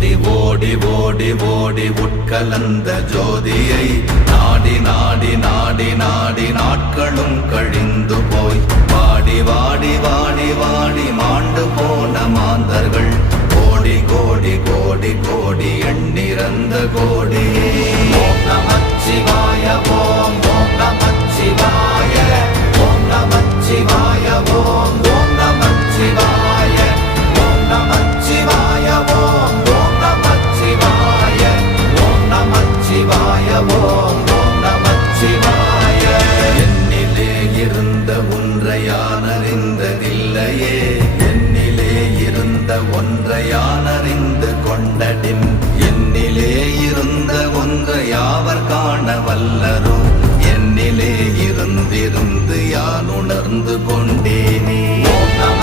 ஓடி ஓடி ஓடி ஓடி உட்கலந்த ஜோதியை நாடி நாடி நாடி நாடி நாட்களும் கழிந்து போய் வாடி வாடி வாடி வாடி மாண்டு போன மாந்தர்கள் கோடி கோடி கோடி கோடி எண்ணிறந்த கோடி. ஓம் நமச்சிவாய ஓம் ஓம் நமச்சிவாய ஓம் நமச்சிவாய ஓம் ஓம் நமச்சிவாய ஓம் நமச்சிவாய ஓம் ஓம் நமச்சிவாய ஓம் நமச்சிவாய ஓம் ஓம் நமச்சிவாய. என்னிலே இருந்த ஒன்றை யான் அறிந்ததில்லையே, என்னிலே இருந்த ஒன்றை யான் அறிந்து கொண்டடின், என்னிலே இருந்த ஒன்றை யாவர் காண வல்லரோ, என்னிலே இருந்திருந்து யான் உணர்ந்து கொண்டேனே. ஓம் நம